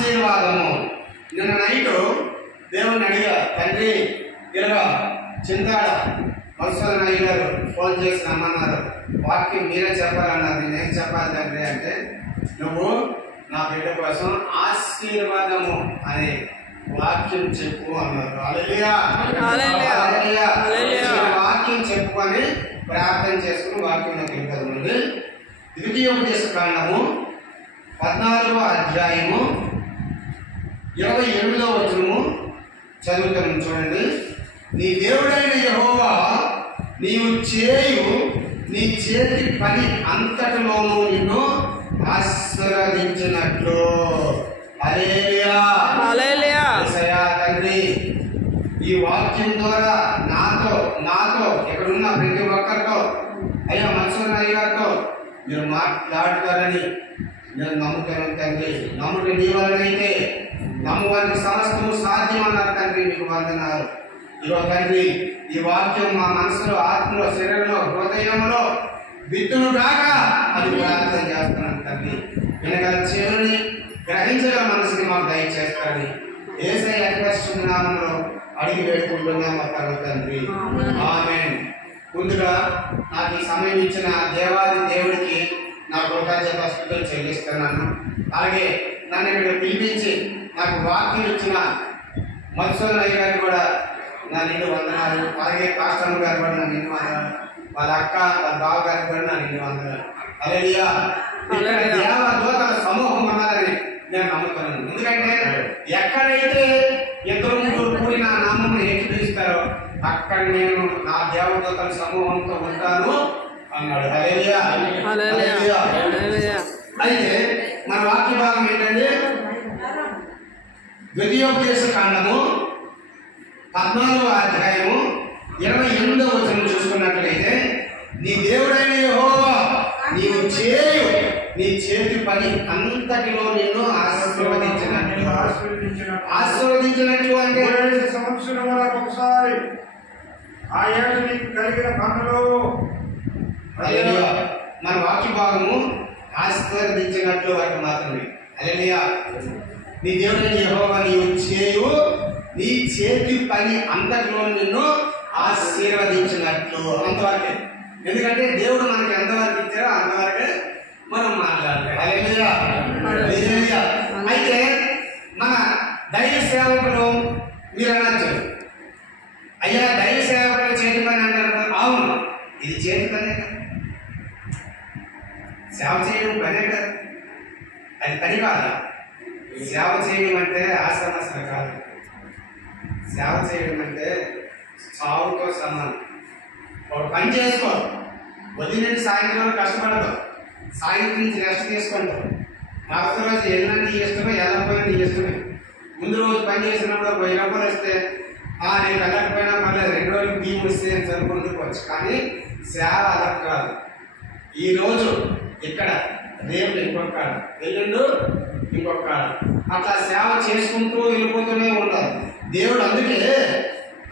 ఆశీర్వాదము. నిన్న నైట్ దేవుణ్ణి అడిగా, తండ్రి ఇలాగా చింతాడ మధుసూదన్ అయ్య గారు ఫోన్ చేసి రమ్మన్నారు, వాక్యం మీరే చెప్పాలన్నారు. నేనేం చెప్పాలి తండ్రి అంటే, నువ్వు నా బిడ్డ కోసం ఆశీర్వాదము అనే వాక్యం చెప్పు అన్నారు. వాక్యం చెప్పుకొని ప్రార్థన చేసుకుని వాక్యంలోకి వెళ్ళిపోతుంది. ద్వితీయోపదేశకాండము 14వ అధ్యాయము 28వ వచనము చదువుతాను చూడండి. నీ దేవుడైన యెహోవా నీవు చేయు నీ చేతి పని అంతటిలోనూ నిన్ను ఆశీర్వదించినట్లు. హల్లెలూయా హల్లెలూయా. యేసయ్యా తండ్రి, ఈ వాక్యం ద్వారా నాతో ఇక్కడున్న ప్రతి ఒక్కరితో అయ్యా మధుసూదన్ అయ్య గారితో మీరు మాట్లాడతారని నేను నమ్ముతాను తండ్రి. నమ్ముడు నీ వలనైతే నమ్మువారికి సమస్తము సాధ్యం అన్నారు తండ్రి. మీకు వందనాలు. ఇదిగో తండ్రి, ఈ వాక్యం మా మనసులో, ఆత్మలో, శరీరంలో, హృదయంలో విత్తును కాక అది ప్రార్థన చేస్తున్నాను తండ్రి. వినగల చెవుని గ్రహించగల మనసుని మాకు దయచేస్తారని యేసయ్య అతి పరిశుద్ధ నామములో అడిగి వేడుకుంటున్నాము తండ్రి. ఆమేన్. ముందుగా నాకు ఈ సమయం ఇచ్చిన దేవాది దేవుడికి నా కృతజ్ఞతాస్తుతులు చెల్లిస్తున్నాను. అలాగే నన్ను ఇక్కడ పిలిపించి నాకు వాక్యం ఇచ్చిన మధుసూదన్ అయ్య గారికి కూడా నా నిండు వందనాలు. అలాగే పాస్టమ్మ గారు కూడా నా నిండు వందనాలు. వాళ్ళ అక్క, వాళ్ళ బావ గారికి కూడా నా నిండు వందనాలు. హల్లెలూయా. ఇక్కడ దేవదూతల సమూహం ఉన్నారని నేను నమ్ముతున్నాను. ఎందుకంటే ఎక్కడైతే ఇద్దరు ముగ్గురు కూడి నా నామం ఏకీపిస్తారో అక్కడ నేను నా దేవదూతల సమూహంతో ఉంటాను అన్నాడు. హల్లెలూయా హల్లెలూయా. అయితే మన వాక్య భాగం ఏంటంటే ద్వితీయోపదేశకాండము 14వ అధ్యాయము 28వ వచనం చూసుకున్నట్లయితే, నీ దేవుడైన యెహోవా నీవు చేయు నీ చేతి పని అంతటిలో నిన్ను ఆశీర్వదించినట్లు అంటే 7 సంవత్సరాల ఒకసారి ఆ ఏడు నీకు కలిగిన పంటలో. మన వాక్య భాగము ఆశీర్వదించినట్లు వాటి మాత్రమే. హల్లెలూయా. నీ దేవుడైన యెహోవా నీవు చేయు నీ చేతి పని అంతటిలో నిన్ను ఆశీర్వదించినట్లు. అంతవరకే. ఎందుకంటే దేవుడు మనకి ఎంతవరకు ఇచ్చారో అంతవరకే మనం మాట్లాడాలి. హల్లెలూయా హల్లెలూయా. అయితే మన దైవ సేవకులు మీరు అనొచ్చు, అయ్యా దైవ సేవకులు చేతి పని అంటారు. అవును, ఇది చేతి పనే కదా, సేవ చేయడం పనే కదా, అది పని కాదు. సేవ చేయడం అంటే ఆశ్రమస్తం కాదు. సేవ చేయడం అంటే చావుతో సమానం. ఒక పని చేసుకో, ఉదయం నుండి సాయంత్రం కష్టపడదు, సాయంత్రం నుంచి రెస్ట్ తీసుకుంటావు. మరొక రోజు ఎన్నని నీ ఇష్టమే, ఎలా పోయినా నీ ఇష్టమే. ముందు రోజు పని చేసినప్పుడు 1000 రూపాయలు ఇస్తే నేను వెళ్ళకపోయినా పర్లేదు, 2 రోజులు బియ్యం ఇస్తే నేను చదువుకుంటుకోవచ్చు. కానీ సేవ అలా కాదు. ఈరోజు ఇక్కడ, రేపు ఇంకొక కాడ, ఎల్లుండు ఇంకొక కాడ, అట్లా సేవ చేసుకుంటూ వెళ్ళిపోతూనే ఉంటారు. దేవుడు అందుకే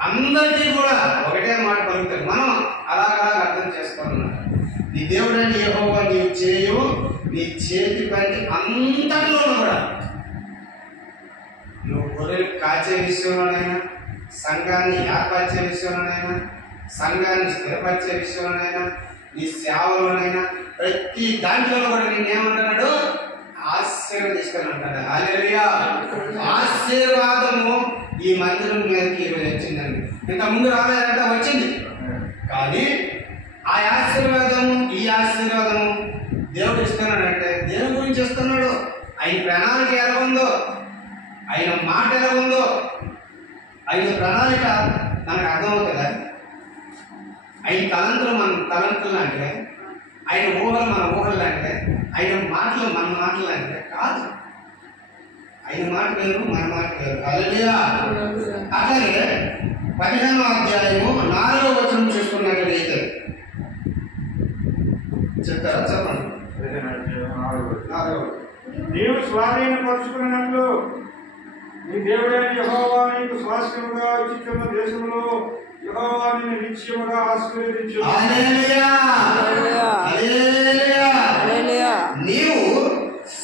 అందరికీ కూడా ఒకటే మాట పలుకుతాడు. మనం అలాగా అర్థం చేసుకోవాలన్నమాట. నీ దేవుడైన యెహోవా నీవు చేయు నీ చేతి పని అంతటిలో కూడా, నువ్వు గొర్రెలు కాచే విషయంలోనైనా, సంఘాన్ని ఏర్పరిచే విషయంలోనైనా, సంఘాన్ని స్థిరపరిచే విషయంలోనైనా, నీ సేవలోనైనా, ప్రతి దాంట్లో కూడా నేనేమంటున్నాడు, ఆశీర్వదిస్తాను అంటాడు. హల్లెలూయా. ఆశీర్వాదము ఈ మందిరం మీదకి ఈరోజు వచ్చిందండి. ఇంత ముందు రాలేదంటే వచ్చింది. కానీ ఆ ఆశీర్వాదము, ఈ ఆశీర్వాదము దేవుడు ఇస్తున్నాడంటే దేవుని గురించి ఇస్తున్నాడు. ఆయన ప్రణాళిక ఎలా ఉందో, ఆయన మాట ఎలా ఉందో, ఆయన ప్రణాళిక మనకు అర్థమవుతుందా? ఆయన తలంతులు మన తలంతులు అంటే, ఆయన ఊహలు మన ఊహలు అంటే, ఆయన మాటలు మన మాటలు అంటే కాదు. ఆయన మాట వేరు, మన మాట వేరు. హల్లెలూయా. అట్లాగే 15వ అధ్యాయము 4వ వచనం చూసుకున్నట్లయితే చెప్తారా? చెప్పండి. నీవు స్వాధీనపరుచుకున్నట్లు నీ దేవుడైన యెహోవా నీకు స్వాస్థ్యముగా ఇచ్చిన దేశంలో యెహోవా నిన్ను నిత్యముగా ఆశీర్వదించును. హల్లెలూయా హల్లెలూయా హల్లెలూయా. నీవు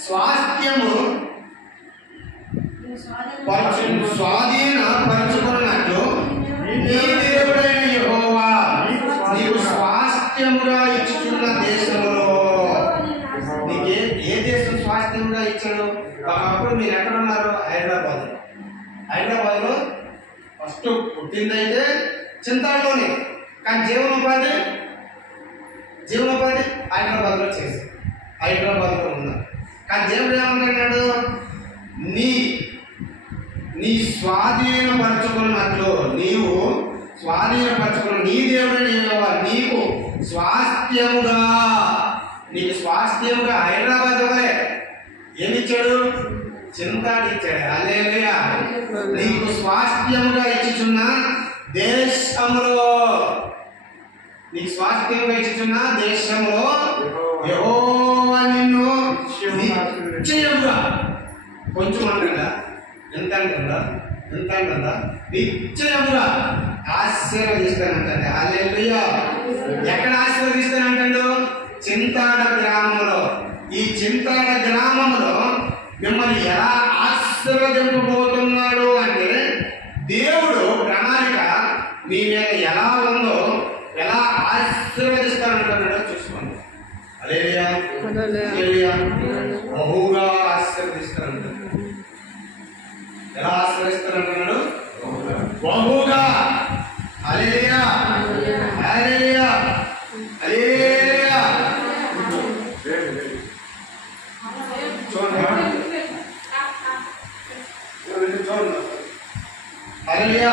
స్వాస్థ్యము స్వాధీనపరచుకున్నట్లు నీ దేవుడైన యెహోవా నీకు స్వాస్థ్యముగా ఇచ్చుచున్న దేశంలో. నీకు ఏ దేశం స్వాస్థ్యముగా ఇచ్చాడు? అప్పుడు మీరు ఎక్కడున్నారు? హైదరాబాద్ లో ఫస్ట్ పుట్టిందైతే చింతాడులోనే, కానీ జీవనోపాధి హైదరాబాద్ లో చేసి హైదరాబాద్ లో ఉన్నారు. కానీ దేవుడు ఏమంటున్నాడు? నీ స్వాధీనపరచుకున్నట్లు నీవు స్వాధీనపరచుకున్న నీ దేవుడు నీకు స్వాస్థ్యముగా హైదరాబాద్ వరే ఏమిచ్చాడు? చింతాడు ఇచ్చాడు. హల్లెలూయా. నీకు స్వాస్థ్యముగా ఇచ్చుచున్న దేశంలో, నీకు స్వాస్థ్యముగా ఇచ్చుచున్న దేశంలో యెహోవా నిన్ను నిశ్చయముగా, కొంచెం అంటుందా, ఎంత అంటుందా, నిశ్చయముగా ఆశీర్వదిస్తానంటే. హల్లెలూయా. ఎక్కడ ఆశీర్వదిస్తానంటాడు? చింతాడ గ్రామంలో. ఈ చింతాడ గ్రామంలో మిమ్మల్ని ఎలా ఆశీర్వదింపబోతున్నాడు అంటే, దేవుడు ప్రణాళిక మీ మీద ఎలా ఉందో, ఎలా ఆశీర్వదిస్తానంటున్నాడో చూసుకోండి. హల్లెలూయా. బహుగా ఆశీర్వదిస్తానంటున్నాడు. ఎలా ఆశీర్వదిస్తానంటున్నాడు? బహుగా. హల్లెలూయా. హల్లెలూయా. హల్లెలూయా. హల్లెలూయా.